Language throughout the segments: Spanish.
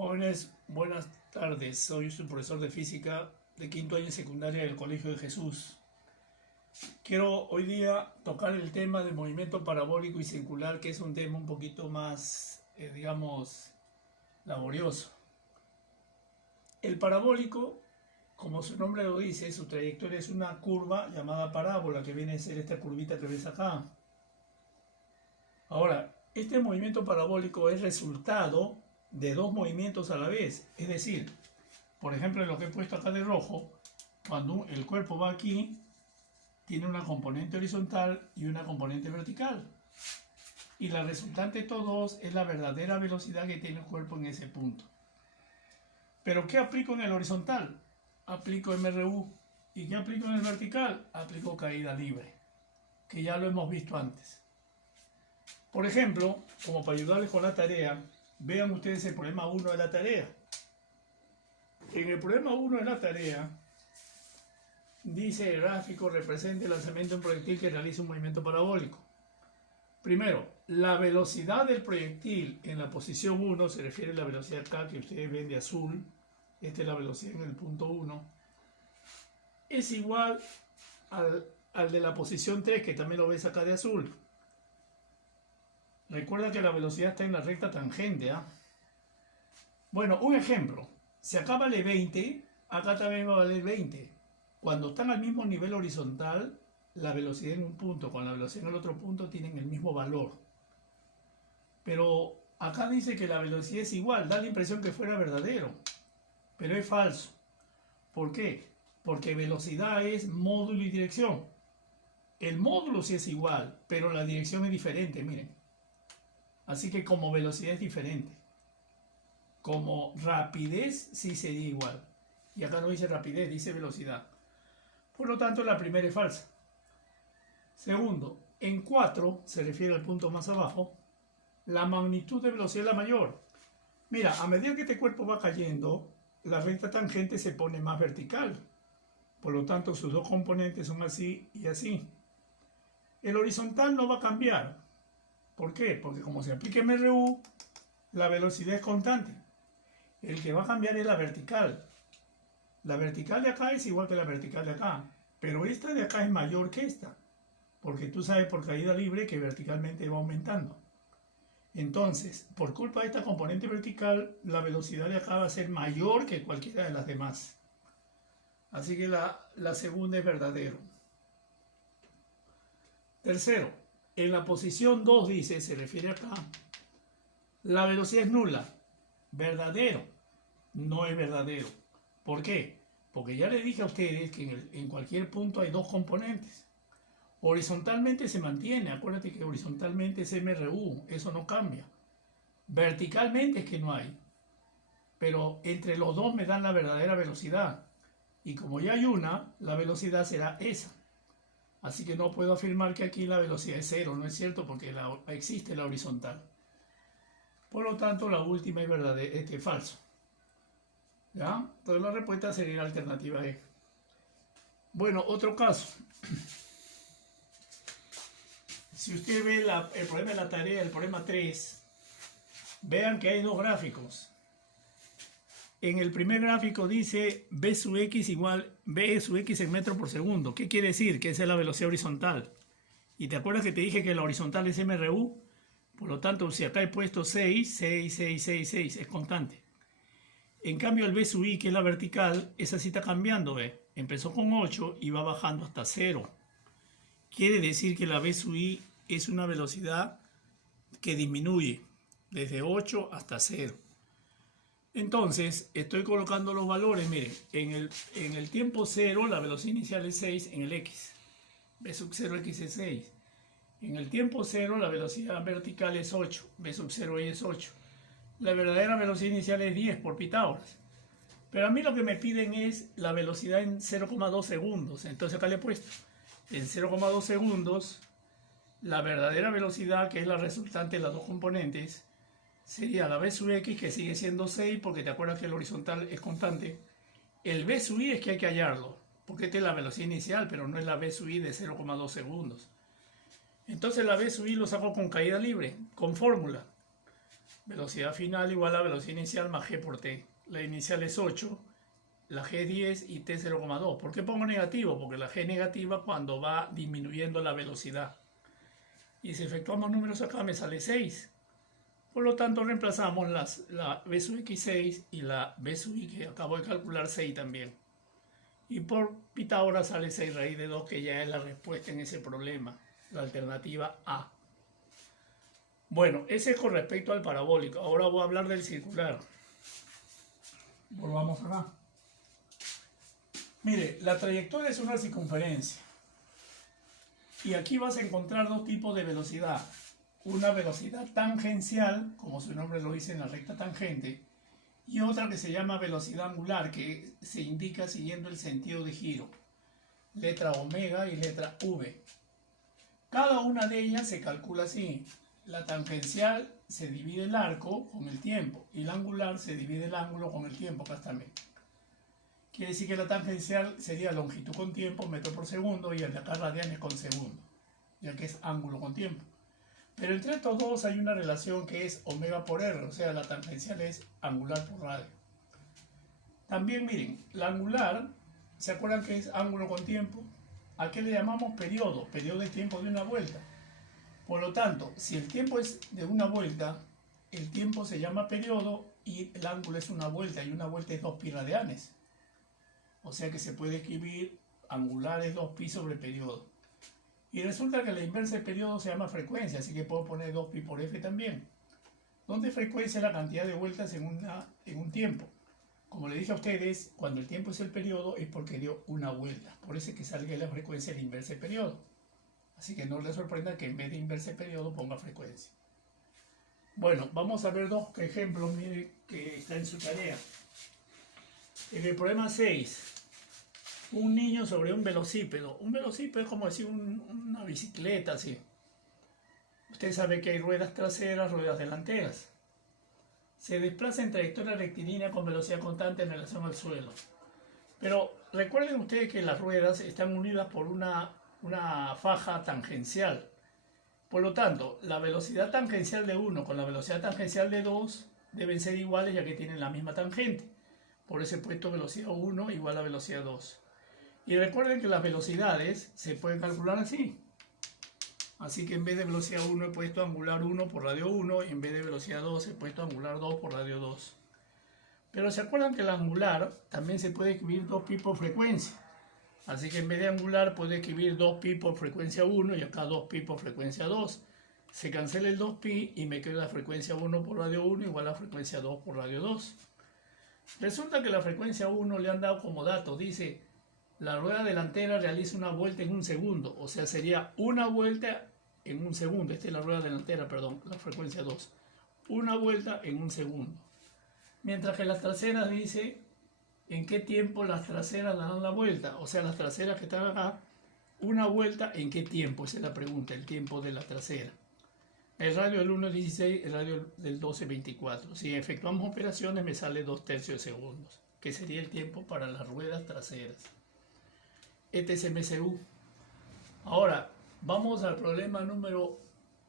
Jóvenes, buenas tardes. Soy su profesor de física de quinto año en secundaria del Colegio de Jesús. Quiero hoy día tocar el tema de movimiento parabólico y circular, que es un tema un poquito más, digamos, laborioso. El parabólico, como su nombre lo dice, su trayectoria es una curva llamada parábola, que viene a ser esta curvita que ves acá. Ahora, este movimiento parabólico es resultado de dos movimientos a la vez. Es decir, por ejemplo, en lo que he puesto acá de rojo, cuando el cuerpo va aquí, tiene una componente horizontal y una componente vertical. Y la resultante de todos es la verdadera velocidad que tiene el cuerpo en ese punto. ¿Pero qué aplico en el horizontal? Aplico MRU. ¿Y qué aplico en el vertical? Aplico caída libre, que ya lo hemos visto antes. Por ejemplo, como para ayudarles con la tarea, vean ustedes el problema 1 de la tarea. En el problema 1 de la tarea, dice el gráfico representa el lanzamiento de un proyectil que realiza un movimiento parabólico. Primero, la velocidad del proyectil en la posición 1 se refiere a la velocidad K que ustedes ven de azul. Esta es la velocidad en el punto 1. Es igual al de la posición 3, que también lo ves acá de azul. Recuerda que la velocidad está en la recta tangente, ¿ah? Bueno, un ejemplo. Si acá vale 20, acá también va a valer 20. Cuando están al mismo nivel horizontal, la velocidad en un punto con la velocidad en el otro punto tienen el mismo valor. Pero acá dice que la velocidad es igual, da la impresión que fuera verdadero. Pero es falso. ¿Por qué? Porque velocidad es módulo y dirección. El módulo sí es igual, pero la dirección es diferente, miren. Así que como velocidad es diferente. Como rapidez sí sería igual. Y acá no dice rapidez, dice velocidad. Por lo tanto, la primera es falsa. Segundo, en 4, se refiere al punto más abajo, la magnitud de velocidad es la mayor. Mira, a medida que este cuerpo va cayendo, la recta tangente se pone más vertical. Por lo tanto, sus dos componentes son así y así. El horizontal no va a cambiar. ¿Por qué? Porque como se aplica MRU, la velocidad es constante. El que va a cambiar es la vertical. La vertical de acá es igual que la vertical de acá, pero esta de acá es mayor que esta, porque tú sabes por caída libre que verticalmente va aumentando. Entonces, por culpa de esta componente vertical, la velocidad de acá va a ser mayor que cualquiera de las demás. Así que la segunda es verdadero. Tercero, en la posición 2 dice, se refiere acá, la velocidad es nula. Verdadero. No es verdadero. ¿Por qué? Porque ya les dije a ustedes que en cualquier punto hay dos componentes. Horizontalmente se mantiene. Acuérdate que horizontalmente es MRU. Eso no cambia. Verticalmente es que no hay. Pero entre los dos me dan la verdadera velocidad. Y como ya hay una, la velocidad será esa. Así que no puedo afirmar que aquí la velocidad es cero. No es cierto porque existe la horizontal. Por lo tanto, la última es verdadera, falso. ¿Ya? Entonces la respuesta sería la alternativa E. Bueno, otro caso. Si usted ve el problema de la tarea, el problema 3, vean que hay dos gráficos. En el primer gráfico dice B sub x igual B sub x en metros por segundo. ¿Qué quiere decir? Que esa es la velocidad horizontal. Y te acuerdas que te dije que la horizontal es MRU. Por lo tanto, si acá he puesto 6, es constante. En cambio, el B sub i, que es la vertical, esa sí está cambiando, ¿ve? Empezó con 8 y va bajando hasta 0. Quiere decir que la B sub i es una velocidad que disminuye desde 8 hasta 0. Entonces, estoy colocando los valores, miren, en el tiempo 0 la velocidad inicial es 6 en el x. B sub 0x es 6. En el tiempo 0 la velocidad vertical es 8, B sub 0 es 8. La verdadera velocidad inicial es 10 por Pitágoras. Pero a mí lo que me piden es la velocidad en 0,2 segundos. Entonces acá le he puesto en 0,2 segundos la verdadera velocidad, que es la resultante de las dos componentes, sería la B sub x, que sigue siendo 6 porque te acuerdas que el horizontal es constante. El B sub i es que hay que hallarlo, porque esta es la velocidad inicial, pero no es la B sub i de 0,2 segundos. Entonces la B sub i lo saco con caída libre, con fórmula. Velocidad final igual a velocidad inicial más g por t. La inicial es 8, la g es 10 y t 0,2. ¿Por qué pongo negativo? Porque la g es negativa cuando va disminuyendo la velocidad. Y si efectuamos números acá me sale 6. Por lo tanto reemplazamos la b sub x 6 y la b sub y que acabo de calcular 6 también. Y por Pitágoras sale 6 raíz de 2, que ya es la respuesta en ese problema, la alternativa A. Bueno, ese es con respecto al parabólico. Ahora voy a hablar del circular. Volvamos acá. Mire, la trayectoria es una circunferencia. Y aquí vas a encontrar dos tipos de velocidad. Una velocidad tangencial, como su nombre lo dice, en la recta tangente, y otra que se llama velocidad angular, que se indica siguiendo el sentido de giro. Letra omega y letra v. Cada una de ellas se calcula así. La tangencial se divide el arco con el tiempo y la angular se divide el ángulo con el tiempo, acá también. Quiere decir que la tangencial sería longitud con tiempo, metro por segundo, y el de acá radianes con segundo, ya que es ángulo con tiempo. Pero entre estos dos hay una relación que es omega por r, o sea, la tangencial es angular por radio. También miren, la angular, ¿se acuerdan que es ángulo con tiempo? ¿A qué le llamamos periodo? Periodo es tiempo de una vuelta. Por lo tanto, si el tiempo es de una vuelta, el tiempo se llama periodo y el ángulo es una vuelta, y una vuelta es 2pi radianes. O sea que se puede escribir angular es 2pi sobre periodo. Y resulta que la inversa de periodo se llama frecuencia, así que puedo poner 2pi por f también. Donde frecuencia es la cantidad de vueltas en un tiempo. Como le dije a ustedes, cuando el tiempo es el periodo es porque dio una vuelta. Por eso es que salga la frecuencia de la inversa de periodo. Así que no les sorprenda que en vez de inversa de periodo ponga frecuencia. Bueno, vamos a ver dos ejemplos, mire, que está en su tarea. En el problema 6, un niño sobre un velocípedo. Un velocípedo es como decir una bicicleta, así. Usted sabe que hay ruedas traseras, ruedas delanteras. Se desplaza en trayectoria rectilínea con velocidad constante en relación al suelo. Pero recuerden ustedes que las ruedas están unidas por una faja tangencial. Por lo tanto, la velocidad tangencial de 1 con la velocidad tangencial de 2 deben ser iguales, ya que tienen la misma tangente. Por eso he puesto velocidad 1 igual a velocidad 2. Y recuerden que las velocidades se pueden calcular así. Así que en vez de velocidad 1 he puesto angular 1 por radio 1, y en vez de velocidad 2 he puesto angular 2 por radio 2. Pero se acuerdan que el angular también se puede escribir 2pi por frecuencia. Así que en vez de angular puedo escribir 2pi por frecuencia 1 y acá 2pi por frecuencia 2. Se cancela el 2pi y me queda la frecuencia 1 por radio 1 igual a la frecuencia 2 por radio 2. Resulta que la frecuencia 1 le han dado como dato. Dice, la rueda delantera realiza una vuelta en un segundo. O sea, sería una vuelta en un segundo. Esta es la rueda delantera, perdón, la frecuencia 2. Una vuelta en un segundo. Mientras que las traseras dice en qué tiempo las traseras darán la vuelta. O sea, las traseras que están acá, una vuelta en qué tiempo. Esa es la pregunta, el tiempo de la trasera. El radio del 1 es 16, el radio del 2 es 24. Si efectuamos operaciones me sale 2/3 de segundos, que sería el tiempo para las ruedas traseras. Este es MCU. Ahora, vamos al problema número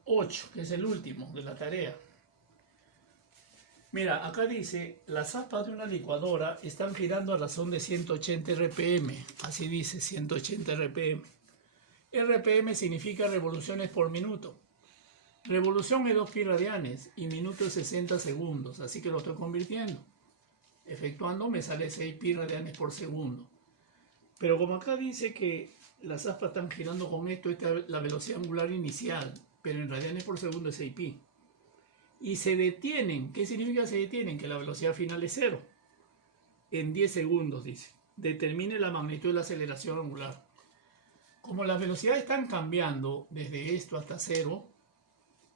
8, que es el último de la tarea. Mira, acá dice, las aspas de una licuadora están girando a razón de 180 RPM. Así dice, 180 RPM. RPM significa revoluciones por minuto. Revolución es 2pi radianes y minuto es 60 segundos. Así que lo estoy convirtiendo. Efectuando me sale 6pi radianes por segundo. Pero como acá dice que las aspas están girando con esto, esta es la velocidad angular inicial. Pero en radianes por segundo es 6pi. Y se detienen. ¿Qué significa se detienen? Que la velocidad final es 0. En 10 segundos, dice. Determine la magnitud de la aceleración angular. Como las velocidades están cambiando desde esto hasta 0,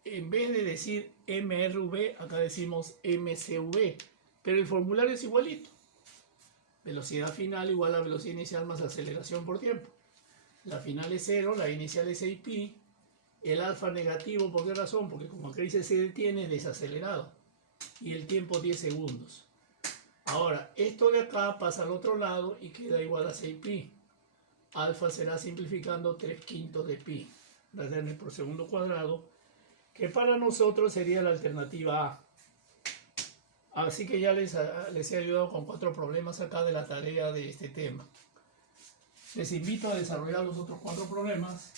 en vez de decir mRV, acá decimos mCV. Pero el formulario es igualito. Velocidad final igual a velocidad inicial más aceleración por tiempo. La final es 0, la inicial es 6pi. El alfa negativo, ¿por qué razón? Porque como acá dice se detiene, es desacelerado. Y el tiempo 10 segundos. Ahora, esto de acá pasa al otro lado y queda igual a 6pi. Alfa será simplificando 3/5 de pi, radianes por segundo cuadrado, que para nosotros sería la alternativa A. Así que ya les he ayudado con 4 problemas acá de la tarea de este tema. Les invito a desarrollar los otros 4 problemas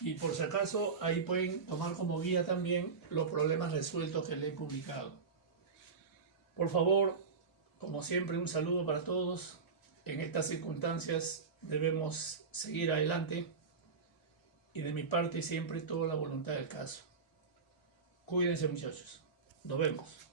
y por si acaso ahí pueden tomar como guía también los problemas resueltos que les he publicado. Por favor, como siempre, un saludo para todos. En estas circunstancias debemos seguir adelante y de mi parte siempre toda la voluntad del caso. Cuídense, muchachos. Nos vemos.